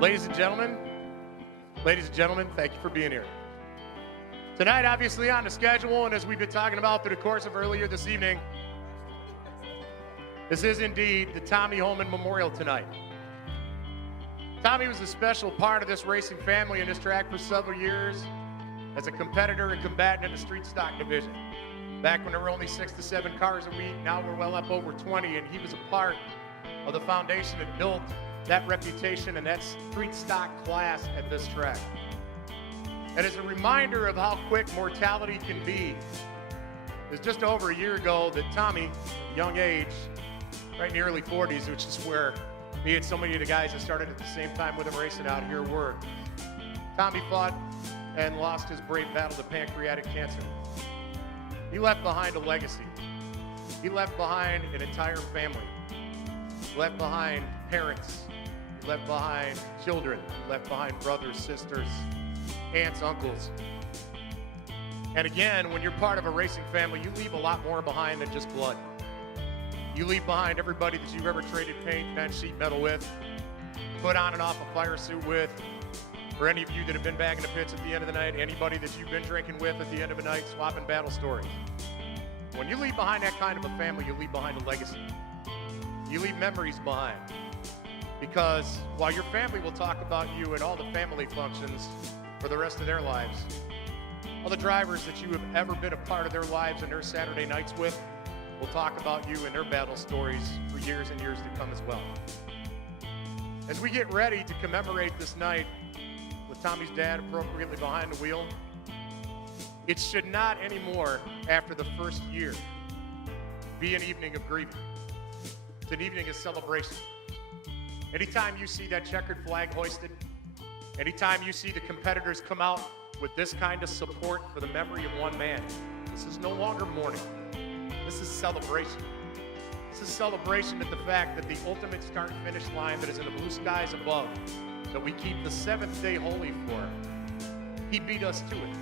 Ladies and gentlemen, thank you for being here. Tonight, obviously on the schedule, and as we've been talking about through the course of earlier this evening, this is indeed the Tommy Homan Memorial tonight. Tommy was a special part of this racing family in this track for several years as a competitor and combatant in the street stock division. Back when there were only 6 to 7 cars a week, now we're well up over 20, and he was a part of the foundation that built that reputation and that street stock class at this track. And as a reminder of how quick mortality can be, it was just over a year ago that Tommy, young age, right in the early 40s, which is where me and so many of the guys that started at the same time with him racing out here were, Tommy fought and lost his brave battle to pancreatic cancer. He left behind a legacy. He left behind an entire family. He left behind parents. He left behind children. He left behind brothers, sisters, aunts, uncles. And again, when you're part of a racing family, you leave a lot more behind than just blood. You leave behind everybody that you've ever traded paint, bench, sheet metal with, put on and off a fire suit with, or any of you that have been back in the pits at the end of the night, anybody that you've been drinking with at the end of a night, swapping battle stories. When you leave behind that kind of a family, you leave behind a legacy. You leave memories behind. Because while your family will talk about you at all the family functions for the rest of their lives, all the drivers that you have ever been a part of their lives and their Saturday nights with will talk about you and their battle stories for years and years to come as well. As we get ready to commemorate this night with Tommy's dad appropriately behind the wheel, it should not anymore, after the first year, be an evening of grieving. It's an evening of celebration. Anytime you see that checkered flag hoisted, anytime you see the competitors come out with this kind of support for the memory of one man, this is no longer mourning. This is celebration. This is celebration at the fact that the ultimate start-finish line that is in the blue skies above, that we keep the seventh day holy for, he beat us to it.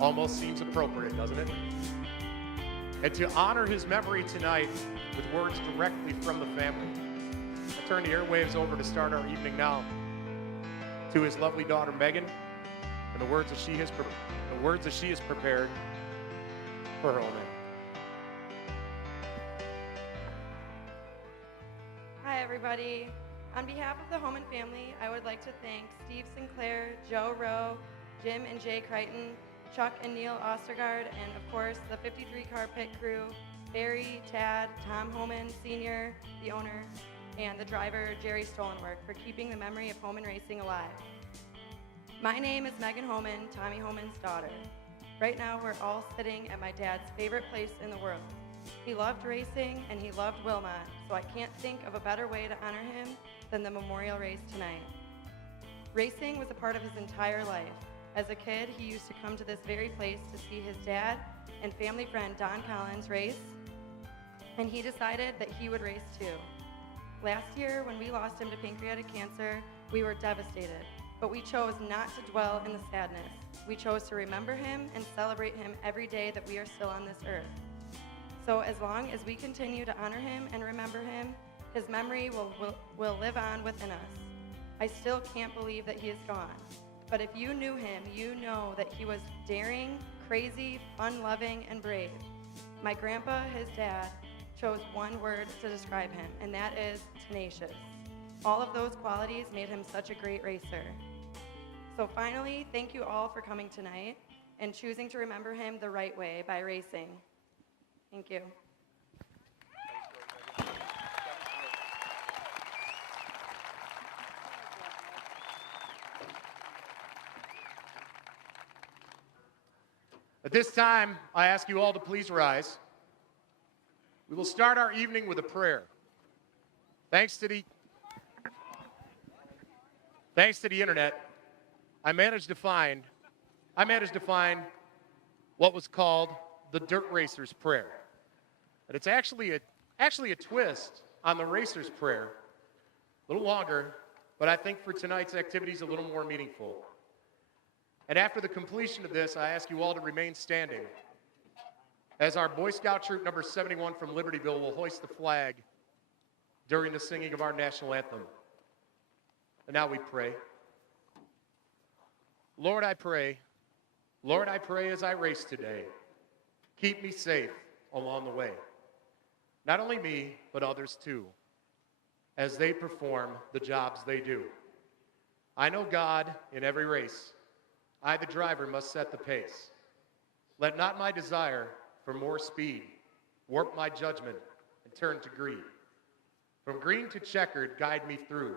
Almost seems appropriate, doesn't it? And to honor his memory tonight with words directly from the family, I'll turn the airwaves over to start our evening now to his lovely daughter Megan, and the words that she has prepared for her own man. Hi, everybody. On behalf of the Homan family, I would like to thank Steve Sinclair, Joe Rowe, Jim and Jay Crichton, Chuck and Neil Ostergaard, and of course the 53-car pit crew, Barry, Tad, Tom Homan Sr., the owner, and the driver, Jerry Stolenwerk, for keeping the memory of Homan racing alive. My name is Megan Homan, Tommy Homan's daughter. Right now, we're all sitting at my dad's favorite place in the world. He loved racing and he loved Wilmot, so I can't think of a better way to honor him than the memorial race tonight. Racing was a part of his entire life. As a kid, he used to come to this very place to see his dad and family friend Don Collins race, and he decided that he would race too. Last year, when we lost him to pancreatic cancer, we were devastated, but we chose not to dwell in the sadness. We chose to remember him and celebrate him every day that we are still on this earth. So as long as we continue to honor him and remember him, his memory will live on within us. I still can't believe that he is gone. But if you knew him, you know that he was daring, crazy, fun-loving, and brave. My grandpa, his dad, chose one word to describe him, and that is tenacious. All of those qualities made him such a great racer. So finally, thank you all for coming tonight and choosing to remember him the right way by racing. Thank you. At this time, I ask you all to please rise. We will start our evening with a prayer. Thanks to the internet, I managed to find what was called the Dirt Racer's Prayer. And it's actually a twist on the Racer's Prayer. A little longer, but I think for tonight's activities a little more meaningful. And after the completion of this, I ask you all to remain standing as our Boy Scout Troop number 71 from Libertyville will hoist the flag during the singing of our national anthem. And now we pray. Lord, I pray. Lord, I pray as I race today, keep me safe along the way. Not only me, but others too, as they perform the jobs they do. I know, God, in every race, I, the driver, must set the pace. Let not my desire for more speed warp my judgment and turn to greed. From green to checkered, guide me through,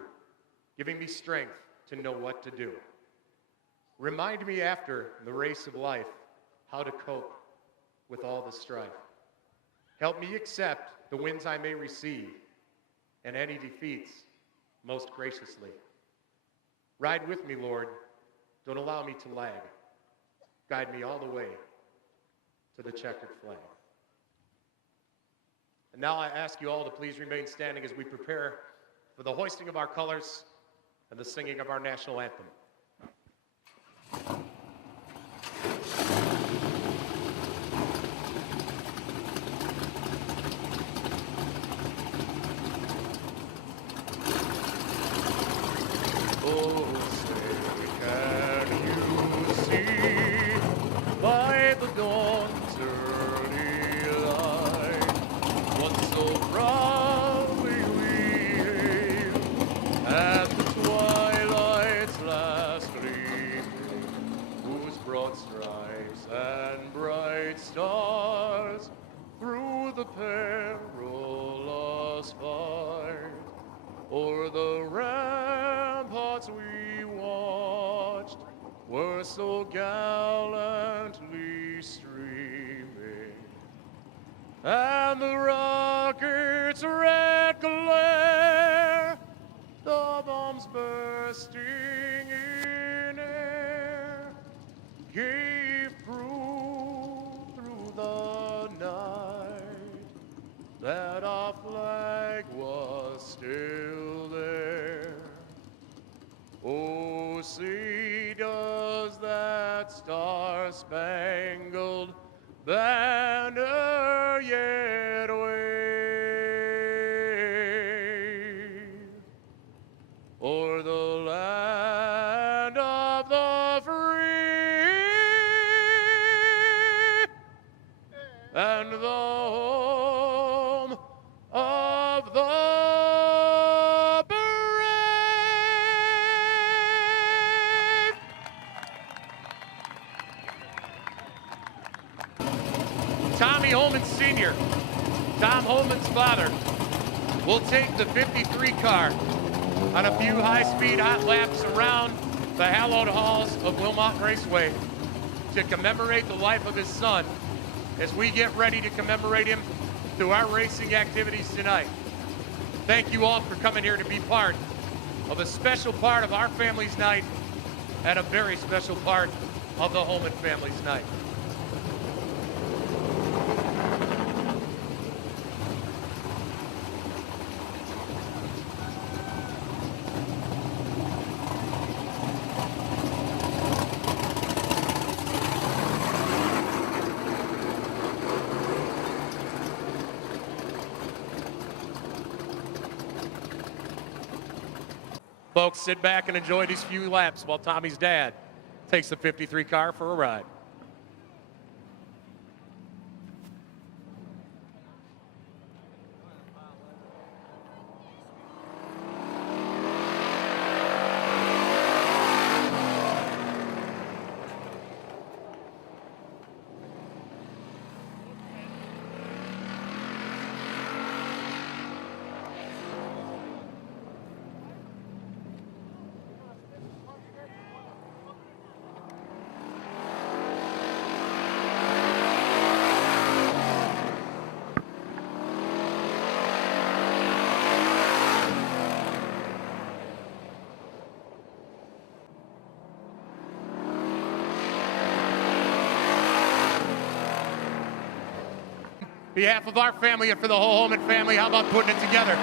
giving me strength to know what to do. Remind me after the race of life how to cope with all the strife. Help me accept the wins I may receive and any defeats most graciously. Ride with me, Lord. Don't allow me to lag. Guide me all the way to the checkered flag. And now I ask you all to please remain standing as we prepare for the hoisting of our colors and the singing of our national anthem. Oh, say, can you see by the dawn's early light what so proudly we hailed at the twilight's last gleaming, whose broad stripes and bright stars through the perilous fight o'er the ramparts we watched were so gallantly streaming, and the rocket's red glare, the bombs bursting in air, gave proof through the night that our flag was still there. Oh, see, does that star-spangled banner yet wave o'er the land of the free and the home of the Tommy Homan Sr., Tom Homan's father, will take the 53 car on a few high-speed hot laps around the hallowed halls of Wilmot Raceway to commemorate the life of his son as we get ready to commemorate him through our racing activities tonight. Thank you all for coming here to be part of a special part of our family's night and a very special part of the Homan family's night. Folks, sit back and enjoy these few laps while Tommy's dad takes the 53 car for a ride. On behalf of our family and for the whole Homan family, how about putting it together